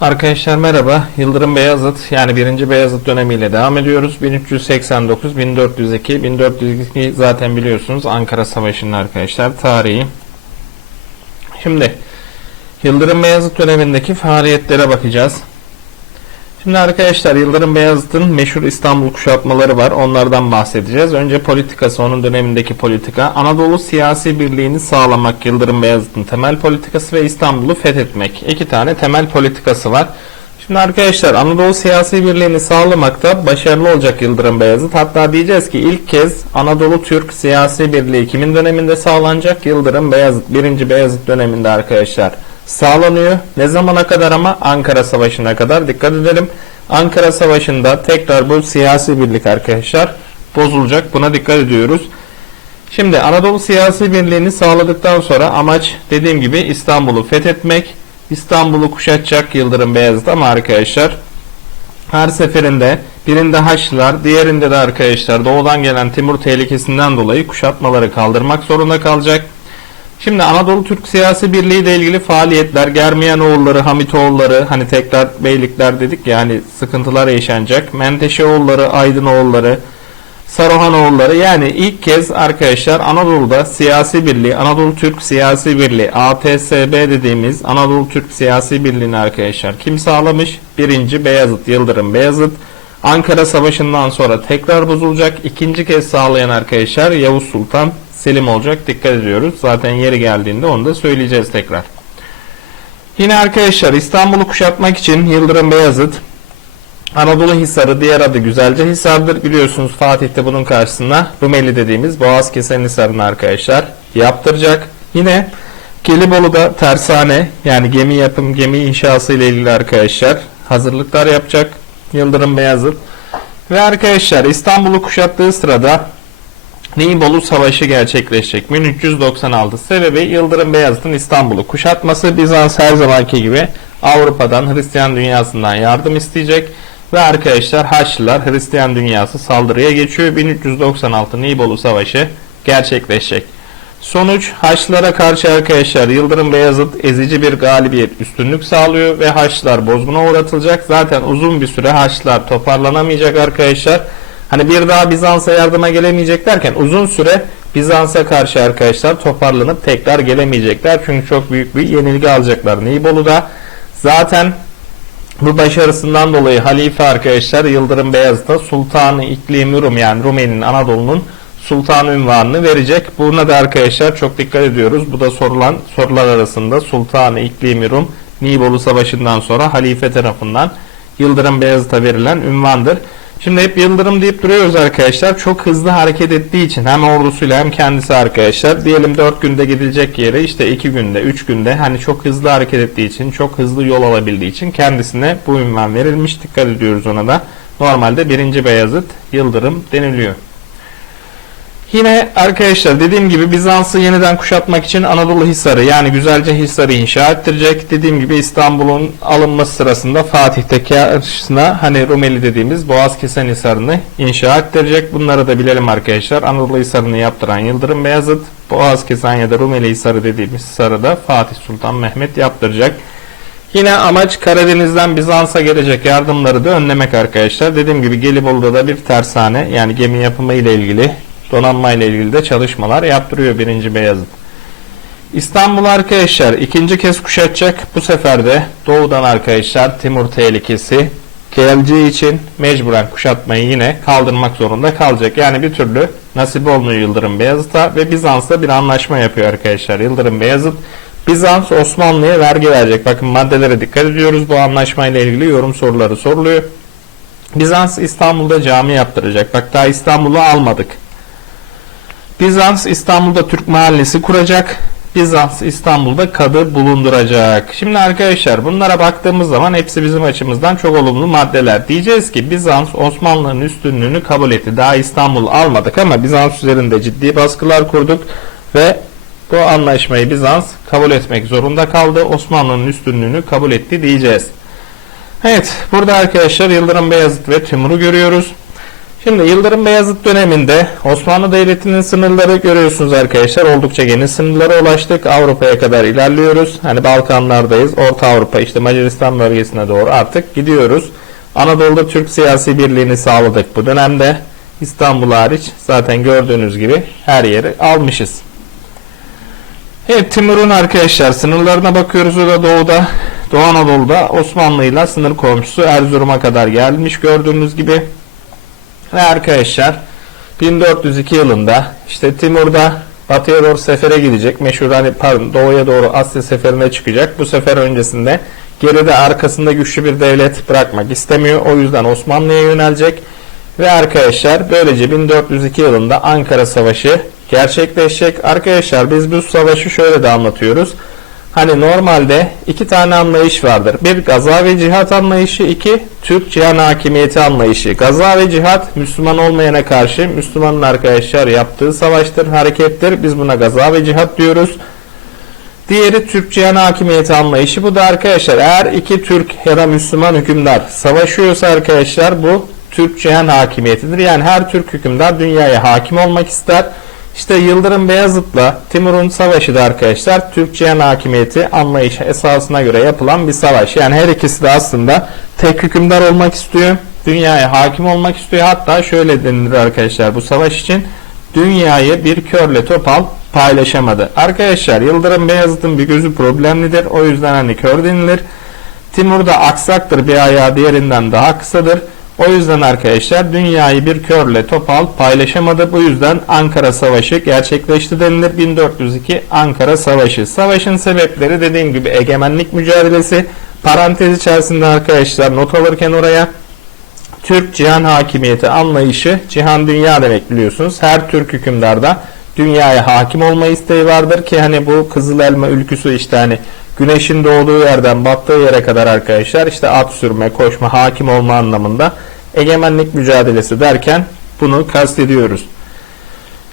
Arkadaşlar merhaba. Yıldırım Beyazıt yani 1. Beyazıt dönemiyle devam ediyoruz. 1389, 1402, 1402 zaten biliyorsunuz Ankara Savaşı'nın arkadaşlar tarihi. Şimdi Yıldırım Beyazıt dönemindeki faaliyetlere bakacağız. Şimdi arkadaşlar Yıldırım Beyazıt'ın meşhur İstanbul kuşatmaları var. Onlardan bahsedeceğiz. Önce politikası, onun dönemindeki politika. Anadolu siyasi birliğini sağlamak Yıldırım Beyazıt'ın temel politikası ve İstanbul'u fethetmek. İki tane temel politikası var. Şimdi arkadaşlar Anadolu siyasi birliğini sağlamakta başarılı olacak Yıldırım Beyazıt. Hatta diyeceğiz ki ilk kez Anadolu Türk siyasi birliği kimin döneminde sağlanacak? Yıldırım Beyazıt. Birinci Beyazıt döneminde arkadaşlar sağlanıyor. Ne zamana kadar ama? Ankara Savaşı'na kadar. Dikkat edelim. Ankara Savaşı'nda tekrar bu siyasi birlik arkadaşlar bozulacak. Buna dikkat ediyoruz. Şimdi Anadolu siyasi birliğini sağladıktan sonra amaç dediğim gibi İstanbul'u fethetmek. İstanbul'u kuşatacak Yıldırım Beyazıt ama arkadaşlar her seferinde birinde Haçlılar, diğerinde de arkadaşlar doğudan gelen Timur tehlikesinden dolayı kuşatmaları kaldırmak zorunda kalacak. Şimdi Anadolu Türk Siyasi Birliği ile ilgili faaliyetler, Germiyanoğulları, Hamitoğulları, hani tekrar beylikler dedik ya hani sıkıntılar yaşanacak. Menteşeoğulları, Aydınoğulları, Saruhanoğulları yani ilk kez arkadaşlar Anadolu'da siyasi birliği, Anadolu Türk Siyasi Birliği, ATSB dediğimiz Anadolu Türk Siyasi Birliği'ni arkadaşlar kim sağlamış? Birinci Beyazıt, Yıldırım Beyazıt. Ankara Savaşı'ndan sonra tekrar bozulacak. İkinci kez sağlayan arkadaşlar Yavuz Sultan Selim olacak. Dikkat ediyoruz. Zaten yeri geldiğinde onu da söyleyeceğiz tekrar. Yine arkadaşlar İstanbul'u kuşatmak için Yıldırım Beyazıt Anadolu Hisarı diğer adı Güzelce Hisar'dır. Biliyorsunuz Fatih de bunun karşısına Rumeli dediğimiz Boğaz Kesen Hisarı'nı arkadaşlar yaptıracak. Yine Gelibolu'da tersane yani gemi yapım, gemi inşası ile ilgili arkadaşlar hazırlıklar yapacak Yıldırım Beyazıt. Ve arkadaşlar İstanbul'u kuşattığı sırada Nibolu Savaşı gerçekleşecek. 1396 sebebi Yıldırım Beyazıt'ın İstanbul'u kuşatması. Bizans her zamanki gibi Avrupa'dan Hristiyan dünyasından yardım isteyecek. Ve arkadaşlar Haçlılar Hristiyan dünyası saldırıya geçiyor. 1396 Nibolu Savaşı gerçekleşecek. Sonuç Haçlılara karşı arkadaşlar Yıldırım Beyazıt ezici bir galibiyet üstünlük sağlıyor ve Haçlılar bozguna uğratılacak. Zaten uzun bir süre Haçlılar toparlanamayacak arkadaşlar. Hani bir daha Bizans'a yardıma gelemeyecek derken uzun süre Bizans'a karşı arkadaşlar toparlanıp tekrar gelemeyecekler. Çünkü çok büyük bir yenilgi alacaklar Nibolu'da. Zaten bu başarısından dolayı halife arkadaşlar Yıldırım Beyazıt'a Sultanı İklimi Rum yani Rumeli'nin Anadolu'nun sultan ünvanını verecek. Buna da arkadaşlar çok dikkat ediyoruz. Bu da sorulan sorular arasında Sultanı İklimi Rum Nibolu Savaşı'ndan sonra halife tarafından Yıldırım Beyazıt'a verilen ünvandır. Şimdi hep Yıldırım deyip duruyoruz arkadaşlar. Çok hızlı hareket ettiği için hem ordusuyla hem kendisi arkadaşlar. Diyelim 4 günde gidilecek yere işte 2 günde 3 günde hani çok hızlı hareket ettiği için çok hızlı yol alabildiği için kendisine bu ünvan verilmiş. Dikkat ediyoruz ona da. Normalde 1. Beyazıt Yıldırım deniliyor. Yine arkadaşlar dediğim gibi Bizans'ı yeniden kuşatmak için Anadolu Hisarı yani Güzelce Hisarı inşa ettirecek. Dediğim gibi İstanbul'un alınması sırasında Fatih'te karşısına hani Rumeli dediğimiz Boğaz Kesen Hisarı'nı inşa ettirecek. Bunları da bilelim arkadaşlar. Anadolu Hisarı'nı yaptıran Yıldırım Beyazıt, Boğaz Kesen ya da Rumeli Hisarı dediğimiz Hisarı da Fatih Sultan Mehmet yaptıracak. Yine amaç Karadeniz'den Bizans'a gelecek yardımları da önlemek arkadaşlar. Dediğim gibi Gelibolu'da da bir tersane yani gemi yapımı ile ilgili donanma ile ilgili de çalışmalar yaptırıyor 1. Beyazıt. İstanbul arkadaşlar ikinci kez kuşatacak. Bu sefer de doğudan arkadaşlar Timur tehlikesi geleceği için mecburen kuşatmayı yine kaldırmak zorunda kalacak. Yani bir türlü nasip olmuyor Yıldırım Beyazıt'a ve Bizans'la bir anlaşma yapıyor arkadaşlar. Yıldırım Beyazıt Bizans Osmanlı'ya vergi verecek. Bakın maddelere dikkat ediyoruz. Bu anlaşmayla ilgili yorum soruları soruluyor. Bizans İstanbul'da cami yaptıracak. Bak daha İstanbul'u almadık. Bizans İstanbul'da Türk mahallesi kuracak. Bizans İstanbul'da kadı bulunduracak. Şimdi arkadaşlar bunlara baktığımız zaman hepsi bizim açımızdan çok olumlu maddeler. Diyeceğiz ki Bizans Osmanlı'nın üstünlüğünü kabul etti. Daha İstanbul almadık ama Bizans üzerinde ciddi baskılar kurduk ve bu anlaşmayı Bizans kabul etmek zorunda kaldı. Osmanlı'nın üstünlüğünü kabul etti diyeceğiz. Evet burada arkadaşlar Yıldırım Beyazıt ve Timur'u görüyoruz. Şimdi Yıldırım Beyazıt döneminde Osmanlı Devleti'nin sınırları görüyorsunuz arkadaşlar. Oldukça geniş sınırlara ulaştık. Avrupa'ya kadar ilerliyoruz. Hani Balkanlardayız. Orta Avrupa işte Macaristan bölgesine doğru artık gidiyoruz. Anadolu'da Türk siyasi birliğini sağladık bu dönemde. İstanbul hariç zaten gördüğünüz gibi her yeri almışız. Evet Timur'un arkadaşlar sınırlarına bakıyoruz. O da doğuda Doğu Anadolu'da Osmanlı ile sınır komşusu Erzurum'a kadar gelmiş gördüğünüz gibi. Ve arkadaşlar 1402 yılında işte Timur'da batıya doğru sefere gidecek. Meşhur hani pardon doğuya doğru Asya seferine çıkacak. Bu sefer öncesinde geride arkasında güçlü bir devlet bırakmak istemiyor. O yüzden Osmanlı'ya yönelecek. Ve arkadaşlar böylece 1402 yılında Ankara Savaşı gerçekleşecek. Arkadaşlar biz bu savaşı şöyle de anlatıyoruz. Hani normalde iki tane anlayış vardır. Bir gaza ve cihat anlayışı, iki Türk cihan hakimiyeti anlayışı. Gaza ve cihat Müslüman olmayana karşı Müslümanın arkadaşlar yaptığı savaştır, harekettir. Biz buna gaza ve cihat diyoruz. Diğeri Türk cihan hakimiyeti anlayışı. Bu da arkadaşlar eğer iki Türk ya da Müslüman hükümdar savaşıyorsa arkadaşlar bu Türk cihan hakimiyetidir. Yani her Türk hükümdar dünyaya hakim olmak ister. İşte Yıldırım Beyazıt'la Timur'un savaşı da arkadaşlar Türk cihan hakimiyeti anlayışı esasına göre yapılan bir savaş. Yani her ikisi de aslında tek hükümdar olmak istiyor. Dünyaya hakim olmak istiyor. Hatta şöyle denilir arkadaşlar bu savaş için dünyayı bir körle topal paylaşamadı. Arkadaşlar Yıldırım Beyazıt'ın bir gözü problemlidir. O yüzden hani kör denilir. Timur da aksaktır. Bir ayağı diğerinden daha kısadır. O yüzden arkadaşlar dünyayı bir körle topal paylaşamadı. Bu yüzden Ankara Savaşı gerçekleşti denilir. 1402 Ankara Savaşı. Savaşın sebepleri dediğim gibi egemenlik mücadelesi. Parantez içerisinde arkadaşlar not alırken oraya Türk cihan hakimiyeti anlayışı, cihan dünya demek biliyorsunuz. Her Türk hükümdarda dünyaya hakim olma isteği vardır ki hani bu Kızıl Elma ülküsü işte hani güneşin doğduğu yerden battığı yere kadar arkadaşlar işte at sürme, koşma, hakim olma anlamında egemenlik mücadelesi derken bunu kastediyoruz.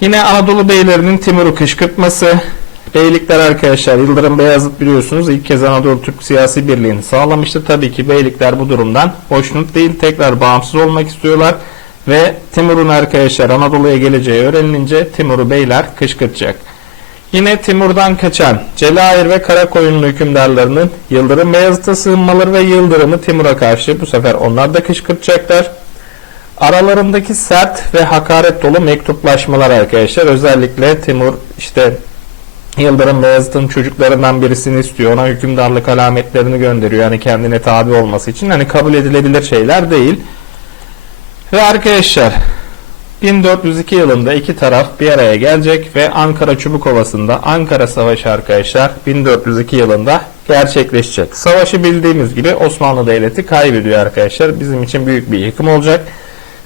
Yine Anadolu beylerinin Timur'u kışkırtması, beylikler arkadaşlar Yıldırım Beyazıt biliyorsunuz ilk kez Anadolu Türk siyasi birliğini sağlamıştı. Tabii ki beylikler bu durumdan hoşnut değil, tekrar bağımsız olmak istiyorlar ve Timur'un arkadaşlar Anadolu'ya geleceği öğrenilince Timur'u beyler kışkırtacak. Yine Timur'dan kaçan Celair ve Karakoyunlu hükümdarlarının Yıldırım Beyazıt'a sığınmaları ve Yıldırım'ı Timur'a karşı bu sefer onlar da kışkırtacaklar. Aralarındaki sert ve hakaret dolu mektuplaşmalar arkadaşlar. Özellikle Timur işte Yıldırım Beyazıt'ın çocuklarından birisini istiyor. Ona hükümdarlık alametlerini gönderiyor. Yani kendine tabi olması için. Hani kabul edilebilir şeyler değil. Ve arkadaşlar 1402 yılında iki taraf bir araya gelecek ve Ankara Çubukovası'nda Ankara Savaşı arkadaşlar 1402 yılında gerçekleşecek. Savaşı bildiğimiz gibi Osmanlı Devleti kaybediyor arkadaşlar. Bizim için büyük bir yıkım olacak.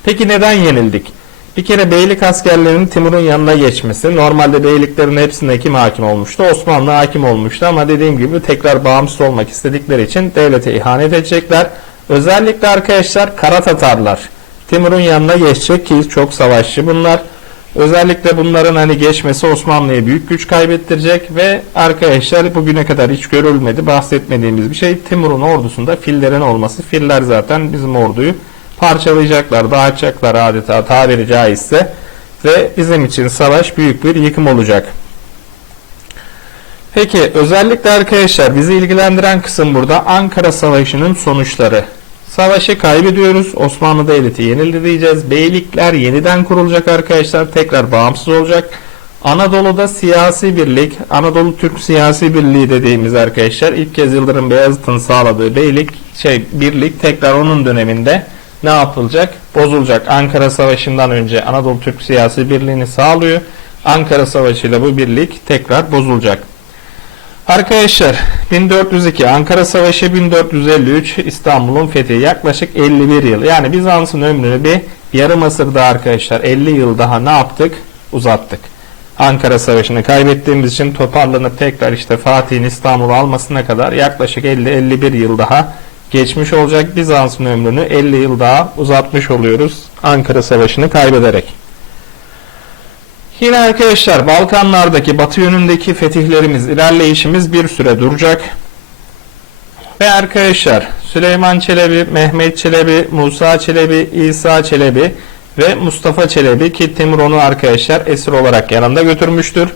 Peki neden yenildik? Bir kere beylik askerlerinin Timur'un yanına geçmesi. Normalde beyliklerin hepsine kim hakim olmuştu? Osmanlı hakim olmuştu ama dediğim gibi tekrar bağımsız olmak istedikleri için devlete ihanet edecekler. Özellikle arkadaşlar Kara Tatarlar Timur'un yanına geçecek ki çok savaşçı bunlar. Özellikle bunların hani geçmesi Osmanlı'ya büyük güç kaybettirecek ve arkadaşlar bugüne kadar hiç görülmedi bahsetmediğimiz bir şey Timur'un ordusunda fillerin olması. Filler zaten bizim orduyu parçalayacaklar, dağıtacaklar adeta tabiri caizse ve bizim için savaş büyük bir yıkım olacak. Peki özellikle arkadaşlar bizi ilgilendiren kısım burada Ankara Savaşı'nın sonuçları. Savaşı kaybediyoruz. Osmanlı Devleti yenildi diyeceğiz. Beylikler yeniden kurulacak arkadaşlar. Tekrar bağımsız olacak. Anadolu'da siyasi birlik, Anadolu Türk Siyasi Birliği dediğimiz arkadaşlar ilk kez Yıldırım Beyazıt'ın sağladığı beylik şey birlik tekrar onun döneminde ne yapılacak? Bozulacak. Ankara Savaşı'ndan önce Anadolu Türk Siyasi Birliği'ni sağlıyor. Ankara Savaşı ile bu birlik tekrar bozulacak. Arkadaşlar 1402 Ankara Savaşı 1453 İstanbul'un fethi yaklaşık 51 yıl. Yani Bizans'ın ömrünü bir yarım asırda arkadaşlar 50 yıl daha ne yaptık? Uzattık. Ankara Savaşı'nı kaybettiğimiz için toparlanıp tekrar işte Fatih'in İstanbul'u almasına kadar yaklaşık 50-51 yıl daha geçmiş olacak. Bizans'ın ömrünü 50 yıl daha uzatmış oluyoruz Ankara Savaşı'nı kaybederek. Yine arkadaşlar Balkanlardaki batı yönündeki fetihlerimiz, ilerleyişimiz bir süre duracak. Ve arkadaşlar Süleyman Çelebi, Mehmet Çelebi, Musa Çelebi, İsa Çelebi ve Mustafa Çelebi ki Timur onu arkadaşlar esir olarak yanında götürmüştür.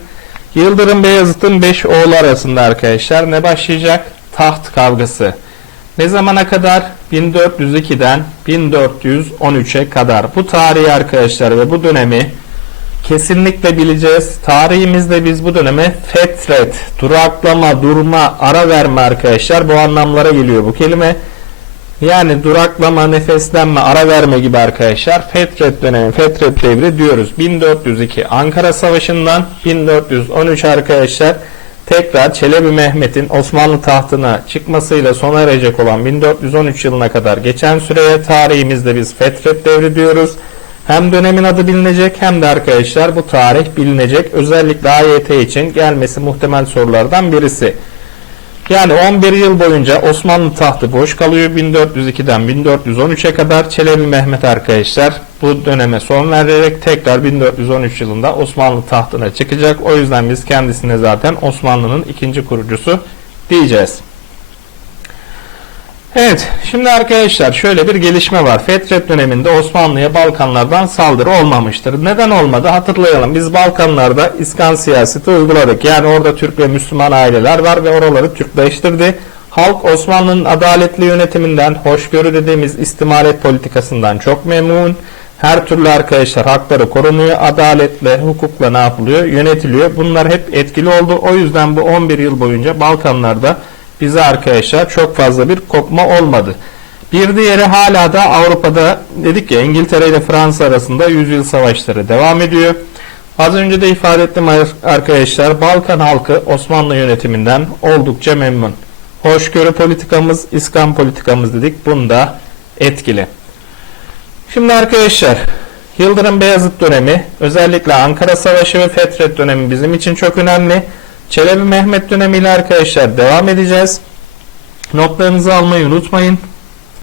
Yıldırım Beyazıt'ın 5 oğlu arasında arkadaşlar ne başlayacak? Taht kavgası. Ne zamana kadar? 1402'den 1413'e kadar. Bu tarihi arkadaşlar ve bu dönemi kesinlikle bileceğiz. Tarihimizde biz bu döneme fetret, duraklama, durma, ara verme arkadaşlar bu anlamlara geliyor bu kelime. Yani duraklama, nefeslenme, ara verme gibi arkadaşlar. Fetret dönemi, Fetret devri diyoruz. 1402 Ankara Savaşı'ndan 1413 arkadaşlar tekrar Çelebi Mehmet'in Osmanlı tahtına çıkmasıyla sona erecek olan 1413 yılına kadar geçen süreye tarihimizde biz Fetret devri diyoruz. Hem dönemin adı bilinecek hem de arkadaşlar bu tarih bilinecek. Özellikle AYT için gelmesi muhtemel sorulardan birisi. Yani 11 yıl boyunca Osmanlı tahtı boş kalıyor 1402'den 1413'e kadar Çelebi Mehmet arkadaşlar bu döneme son vererek tekrar 1413 yılında Osmanlı tahtına çıkacak. O yüzden biz kendisine zaten Osmanlı'nın ikinci kurucusu diyeceğiz. Evet, şimdi arkadaşlar şöyle bir gelişme var. Fetret döneminde Osmanlı'ya Balkanlardan saldırı olmamıştır. Neden olmadı? Hatırlayalım. Biz Balkanlarda İskan siyaseti uyguladık. Yani orada Türk ve Müslüman aileler var ve oraları Türkleştirdi. Halk Osmanlı'nın adaletli yönetiminden, hoşgörü dediğimiz istimaret politikasından çok memnun. Her türlü arkadaşlar hakları korunuyor. Adaletle, hukukla ne yapılıyor? Yönetiliyor. Bunlar hep etkili oldu. O yüzden bu 11 yıl boyunca Balkanlarda bize arkadaşlar çok fazla bir kopma olmadı. Bir diğeri hala da Avrupa'da dedik ya İngiltere ile Fransa arasında yüzyıl savaşları devam ediyor. Az önce de ifade ettim arkadaşlar Balkan halkı Osmanlı yönetiminden oldukça memnun. Hoşgörü politikamız, İskan politikamız dedik. Bunda etkili. Şimdi arkadaşlar Yıldırım Beyazıt dönemi özellikle Ankara Savaşı ve Fetret dönemi bizim için çok önemli. Çelebi Mehmet dönemiyle arkadaşlar devam edeceğiz. Notlarınızı almayı unutmayın.